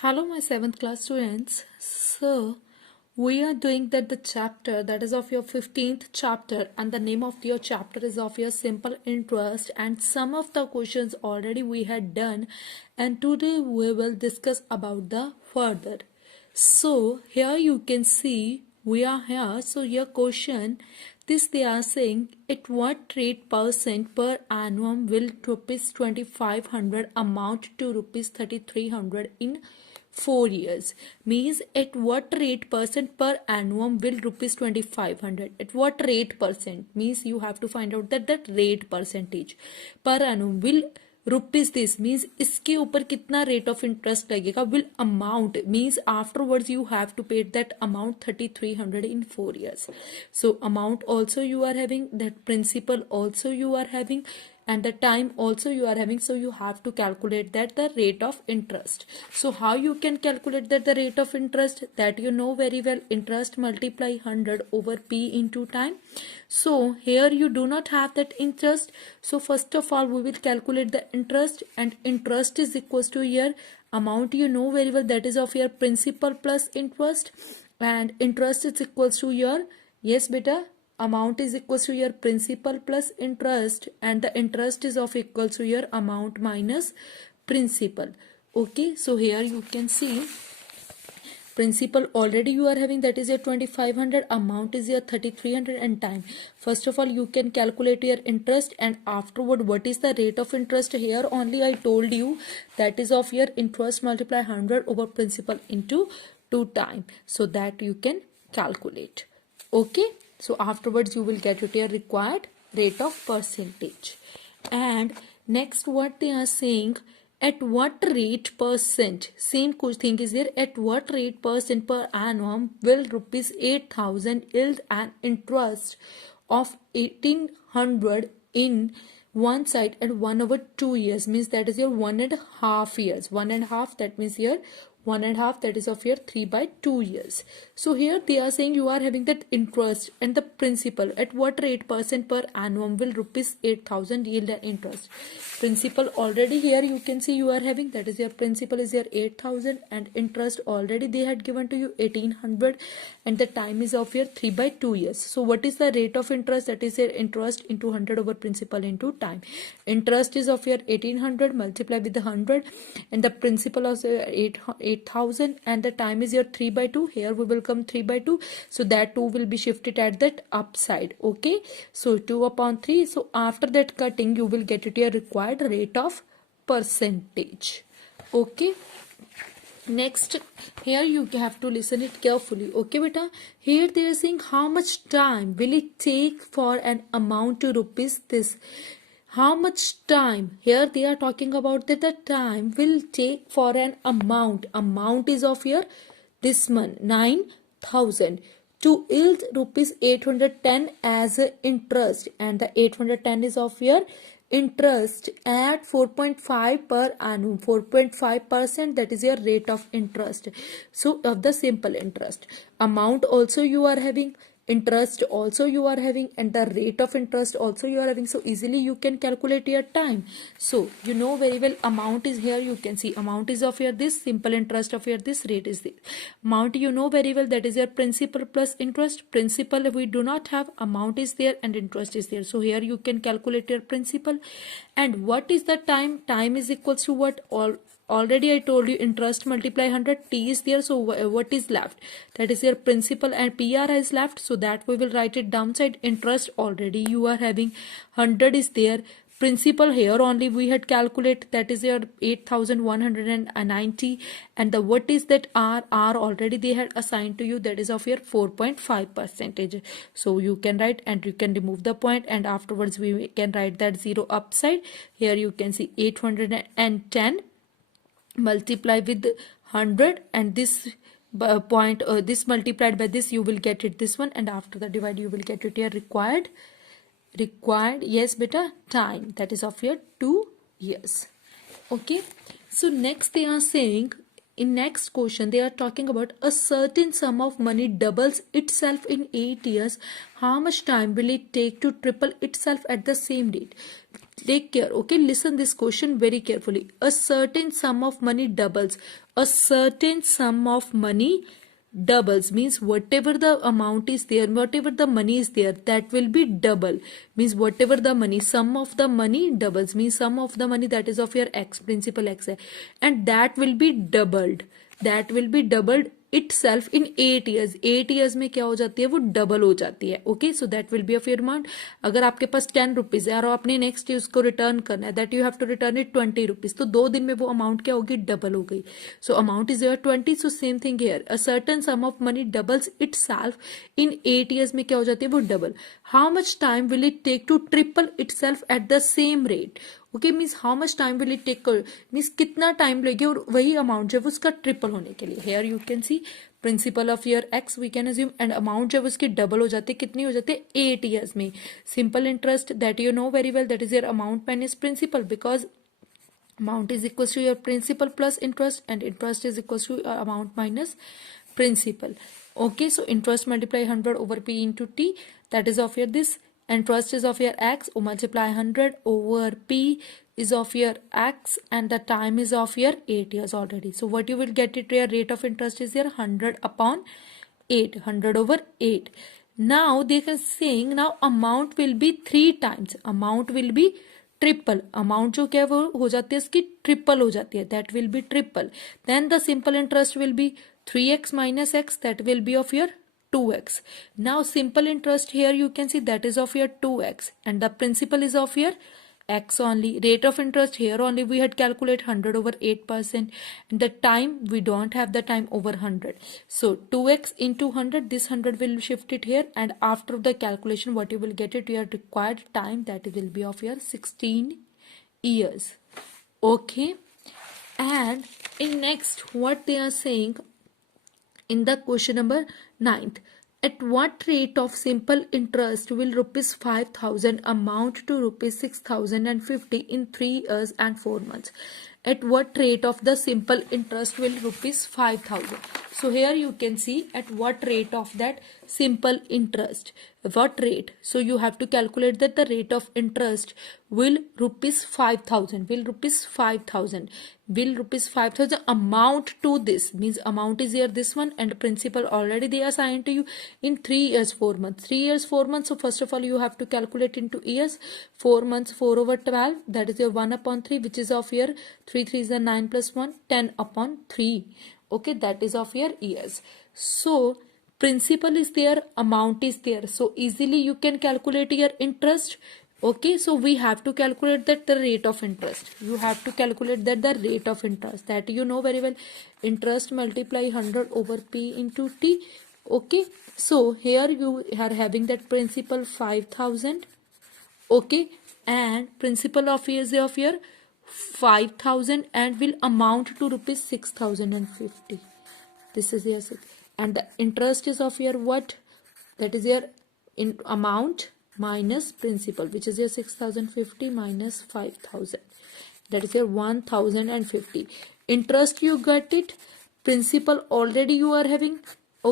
Hello, my 7th class students. So, we are doing that the chapter that is of your 15th chapter, and the name of your chapter is of your simple interest, and some of the questions already we had done, and today we will discuss about the further. So, here you can see we are here. So, your question this they are saying at what rate percent per annum will rupees 2500 amount to rupees 3300 in 4 years? Means at what rate percent per annum will rupees 2500? At what rate percent? Means you have to find out that rate percentage per annum will rupees this means इसके ऊपर कितना rate of interest लगेगा will amount means afterwards you have to pay that amount 3300 in 4 years. So amount also you are having, that principal also you are having, and the time also you are having. So you have to calculate that the rate of interest. So how you can calculate that the rate of interest? That you know very well, interest multiply 100 over p into time. So here you do not have that interest. So first of all we will calculate the interest, and interest is equals to your amount you know very well, that is of your principal plus interest, and interest is equals to your, yes beta, amount is equals to your principal plus interest, and the interest is of equals to your amount minus principal. Okay, so here you can see principal already you are having, that is your 2500, amount is your 3300, and time. First of all you can calculate your interest, and afterward what is the rate of interest? Here only I told you that is of your interest multiply 100 over principal into 2 time, so that you can calculate. Okay, so afterwards you will get your required rate of percentage. And next what they are saying, at what rate percent, same thing is there, at what rate percent per annum will rupees 8000 yield an interest of 1800 in one side and 1 over 2 years? Means that is your 1.5 years, 1.5, that means here 1.5, that is of your 3 by 2 years. So here they are saying you are having that interest and the principal, at what rate percent per annum will rupees 8000 yield an interest? Principal already here you can see you are having, that is your principal is your 8000, and interest already they had given to you 1800, and the time is of your 3 by 2 years. So what is the rate of interest? That is your interest into 100 over principal into time. Interest is of your 1800 multiplied with the 100, and the principal of 8000, and the time is your 3 by 2. Here we will come 3 by 2, so that 2 will be shifted at that upside. Okay, so 2 upon 3. So after that cutting you will get it your required rate of percentage. Okay, next here you have to listen it carefully. Okay beta, here they are saying how much time will it take for an amount to rupees this. How much time? Here they are talking about that the time will take for an amount. Amount is of your this month 9000 to yield rupees 810 as a interest, and the 810 is of your interest at 4.5 per annum, 4.5%, that is your rate of interest. So of the simple interest, amount also you are having, interest also you are having, and the rate of interest also you are having. So easily you can calculate your time. So you know very well, amount is here you can see, amount is of your this, simple interest of your this, rate is this. Amount you know very well, that is your principal plus interest. Principal we do not have, amount is there and interest is there. So here you can calculate your principal. And what is the time? Time is equals to what? Already I told you, interest multiply 100, t is there, so what is left? That is your principal, and PR is left, so that we will write it downside. Interest already you are having 100 is there. Principal here only we had calculate, that is your 8190, and the what is that R already they had assigned to you, that is of your 4.5 percentage. So you can write, and you can remove the point, and afterwards we can write that 0 upside. Here you can see 810 multiply with 100, and this point this multiplied by this you will get it this one, and after the divide you will get it here required, yes beta, time, that is of your 2 years. Okay, so next they are saying, in next question they are talking about a certain sum of money doubles itself in 8 years. How much time will it take to triple itself at the same date? take care. Okay, listen this question very carefully. A certain sum of money doubles. A certain sum of money doubles means whatever the amount is there, whatever the money is there, that will be double. Means whatever the money, sum of the money doubles means sum of the money that is of your x, principal x, and that will be doubled. That will be doubled itself in 8 years. 8 years में क्या हो जाती है, वो double हो जाती है. Okay, so that will B of your amount. अगर आपके पास 10 रुपीज है और आपने नेक्स्ट उसको रिटर्न करना है, that you have to return it 20 rupees, तो 2 दिन में वो अमाउंट क्या होगी, डबल हो गई. So amount is your 20. So same thing here, a certain sum of money doubles itself in 8 years में क्या हो जाती है, वो double. How much time will it take to triple itself at the same rate. Okay, means how much time will it take, means कितना time लेगी और वही अमाउंट जब उसका ट्रिपल होने के लिए. Here you can see principal of year x we can assume, and amount जब उसकी डबल हो जाती है, कितनी हो जाती है, 8 years में. Simple interest that you know very well, that is your amount minus principal, because amount is equals to your principal plus interest, and interest is equals to amount minus principal. Okay, so interest multiply 100 over p into t, that is of your this. Interest is of your x, multiply 100 over p is of your x, and the time is of your 8 years already. So what you will get it, your rate of interest is your 100 upon 8, 100 over 8. Now they are saying now amount will be 3 times, amount will be triple. Amount जो क्या वो हो जाती है, इसकी triple हो जाती है, that will be triple. Then the simple interest will be 3x minus x, that will be of your 2x. Now simple interest here you can see that is of your 2x, and the principal is of your x only. Rate of interest here only we had calculate 100 over 8%, and the time we don't have the time over 100. So 2x into 100, this 100 will shift it here, and after the calculation what you will get it, your required time, that will be of your 16 years. Okay, and in next what they are saying in the question number 9th, at what rate of simple interest will rupees 5,000 amount to rupees 6,050 in 3 years and 4 months? At what rate of the simple interest will rupees 5,000? So here you can see at what rate of that simple interest. What rate? So you have to calculate that the rate of interest will rupees 5,000. Will rupees 5,000. Will rupees 5,000 amount to this. Means amount is here this one, and principal already they assigned to you in 3 years 4 months. 3 years 4 months. So first of all you have to calculate into years. 4 months 4 over 12. That is your 1 upon 3, which is of your 3 3 is the 9 plus 1, 10 upon 3. Okay, that is of your years. So principal is there, amount is there, so easily you can calculate your interest. Okay, so we have to calculate that the rate of interest. You have to calculate that the rate of interest, that you know very well. Interest multiply 100 over p into t. Okay, so here you are having that principal 5,000. Okay, and principal of years of your 5,000 and will amount to rupees 6,050. This is your 6, and the interest is of your what? That is your in amount minus principal, which is your 6,050 minus 5,000. That is your 1,050. Interest you got it. Principal already you are having.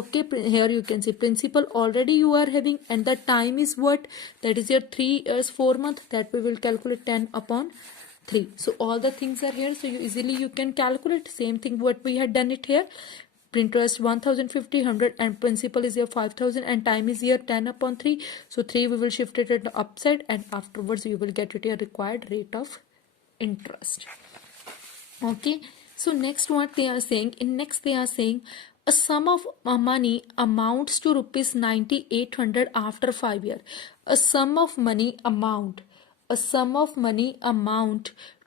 Okay, here you can see principal already you are having, and the time is what? That is your 3 years 4 months. That we will calculate 10 upon 3. So all the things are here, so you easily can calculate. Same thing what we had done it here. Interest 1,050, 100, and principal is here 5,000, and time is here 10 upon 3. So 3 we will shift it at the upside, and afterwards you will get it your required rate of interest. Okay, so next what they are saying, in next they are saying a sum of money amounts to rupees 9,800 after 5 years. A sum of money amount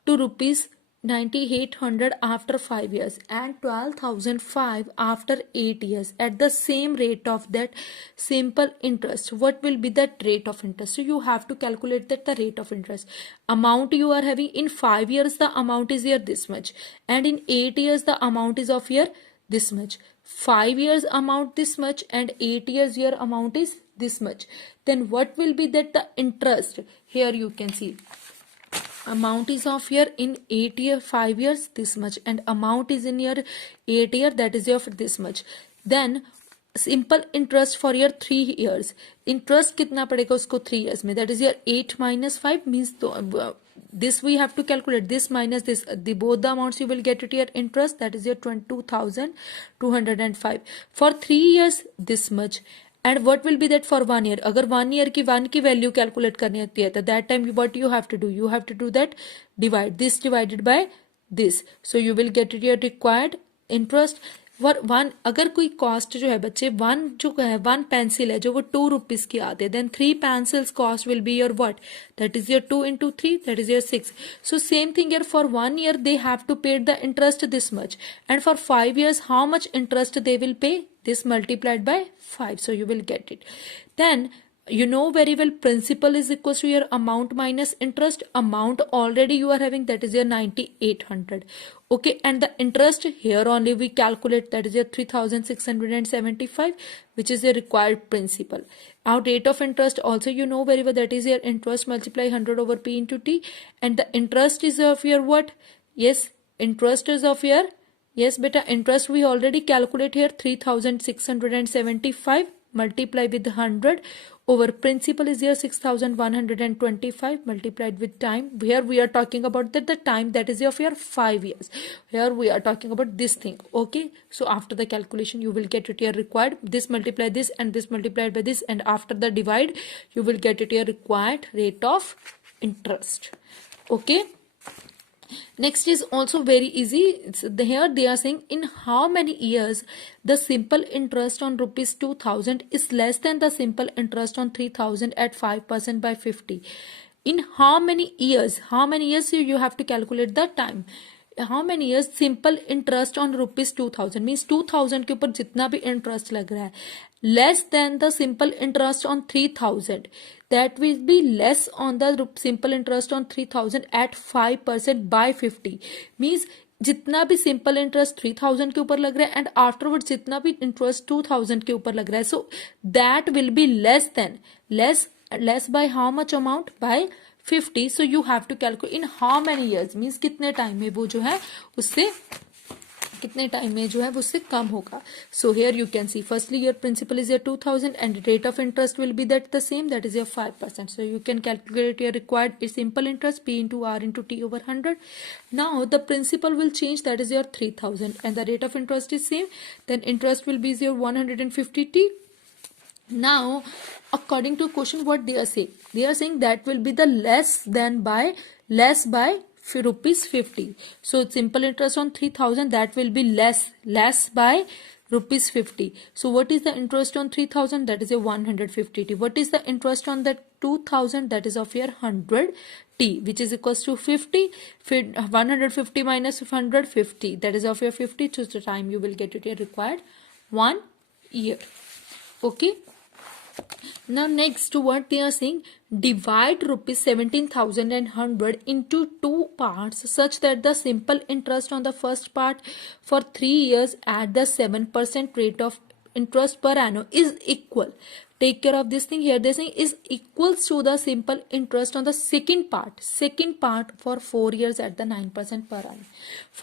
to rupees 9,800 after 5 years and 12,005 after 8 years at the same rate of that simple interest. What will be that rate of interest? So you have to calculate that the rate of interest. Amount you are having in 5 years, the amount is here this much, and in 8 years the amount is of here this much. 5 years amount this much, and 8 years your amount is this much. Then what will be that the interest? Here you can see amount is of here in 8 year 5 years this much, and amount is in your 8 year, that is of this much. Then simple interest for your 3 years. Interest कितना पड़ेगा उसको 3 years में? That is your 8 minus 5 means this we have to calculate, this minus this, the both the amounts you will get it here interest, that is your 22,205 for 3 years this much. And what will be that for 1 year? अगर 1 year की 1 की value calculate करनी होती है तो that time what you have to do? You have to do that divide this divided by this. So you will get it your required interest for 1. अगर कोई cost जो है बच्चे 1 जो है 1 पेंसिल है जो वो 2 रुपीज की आती है, then 3 pencils cost will be your what, that is your 2 into 3, that is your 6. So same thing here, for 1 year they have to pay the interest this much, and for 5 years how much interest they will pay, this multiplied by 5. So you will get it. Then you know very well principal is equals to your amount minus interest. Amount already you are having, that is your 9800. Okay, and the interest here only we calculate, that is your 3675, which is the required principal. Our rate of interest also you know very well, that is your interest multiply 100 over p into t, and the interest is of your what? Yes, interest is of your, yes beta, interest we already calculate here 3675 multiply with 100 over principal is here 6125 multiplied with time. Here we are talking about that the time, that is of your 5 years. Here we are talking about this thing. Okay, so after the calculation you will get it here required, this multiply this and this multiplied by this, and after the divide you will get it here required rate of interest. Okay, next is also very easy. Here they are saying in how many years the simple interest on rupees 2000 is less than the simple interest on 3000 at 5% by 50. In how many years you have to calculate the time. How many years simple interest on rupees 2000 means 2000 के ऊपर जितना भी interest लग रहा है less than the simple interest on 3000, that will be less on the simple interest on 3000 at 5% by 50 means जितना भी simple interest 3000 के ऊपर लग रहा है एंड आफ्टरवर्ड जितना भी इंटरेस्ट 2000 के ऊपर लग रहा है, so that will be less than less by how much amount, by 50. So you have to calculate in how many years means कितने टाइम में वो जो है उससे कितने टाइम में जो है वो उससे कम होगा. So here you can see firstly your principal is your 2000 and rate of interest will be that the same, that is your 5%. So you can calculate your required simple interest p into r into t over 100. Now the principal will change, that is your 3000 and the rate of interest is same, then interest will be your 150t. Now according to question what they are saying that will be the less by rupees 50. So simple interest on 3000 that will be less by rupees 50. So what is the interest on 3000? That is a 150t. What is the interest on that 2000? That is of your 100t, which is equals to 50. 150 minus 150, that is of your 50. So the time you will get it here required 1 year. Okay. Now next what they are saying, divide rupees 17,100 into 2 parts such that the simple interest on the first part for 3 years at the 7% rate of interest per annum is equal. Take care of this thing here. They saying is equals to the simple interest on the second part for 4 years at the 9% per annum.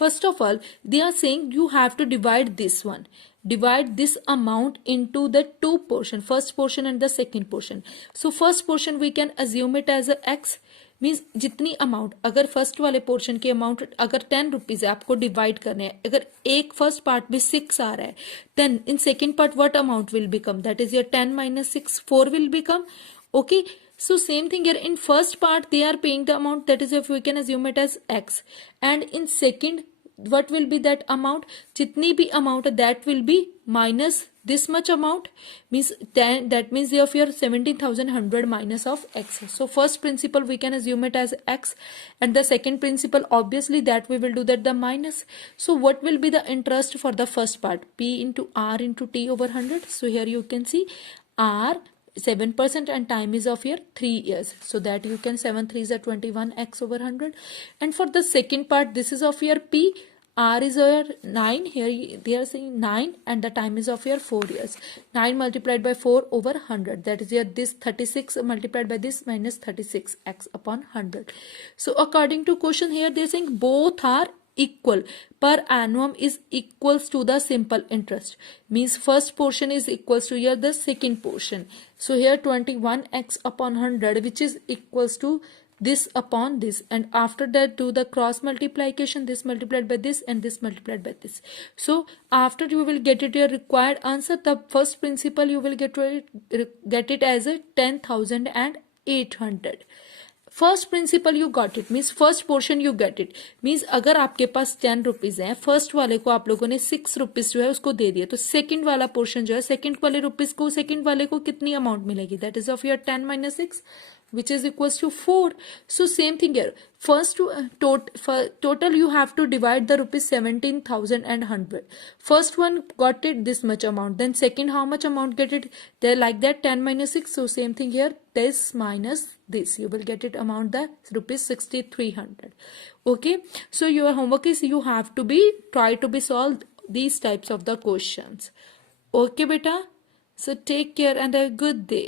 First of all, they are saying you have to divide this one. Divide this amount into the two portion, first portion and the second portion. So first portion we can assume it as a x, means जितनी amount अगर first वाले portion की amount अगर 10 rupees है आपको divide करने हैं, अगर एक फर्स्ट पार्ट में 6 आ रहा है then in second part what amount will become, that is your 10 minus 6 4 will become. Okay, so same thing here, in first part they are paying the amount, that is if we can assume it as x, and in second what will be that amount, jitni bhi amount that will be minus this much amount, means that means of your 17,100 minus of x. So first principle we can assume it as x, and the second principle obviously that we will do that the minus. So what will be the interest for the first part, p into r into t over 100. So here you can see r 7% and time is of your 3 years, so that you can 7 3s are 21x over 100. And for the second part this is of your p, r is your 9, here they are saying 9 and the time is of your 4 years. 9 multiplied by 4 over 100, that is your this 36 multiplied by this minus 36x upon 100. So according to question here they are saying both are equal, per annum is equals to the simple interest, means first portion is equals to here the second portion. So here 21x upon 100 which is equals to this upon this, and after that do the cross multiplication, this multiplied by this and this multiplied by this. So after you will get it your required answer, the first principle you will get it as a 10,800. First principle you got it means first portion you get it means अगर आपके पास 10 rupees है, first वाले को आप लोगों ने 6 rupees जो है उसको दे दिया, तो सेकंड वाला पोर्शन जो है सेकंड वाले रुपीज को सेकंड वाले को कितनी अमाउंट मिलेगी, that is of your 10 minus 6 which is equals to 4. So same thing here, first total you have to divide the rupees 17,100. First one got it this much amount, then second how much amount get it, they're like that 10 minus 6. So same thing here, this minus this, you will get it amount that rupees 6,300. Okay, so your homework is you have to be try to be solved these types of the questions. Okay beta, so take care and have a good day.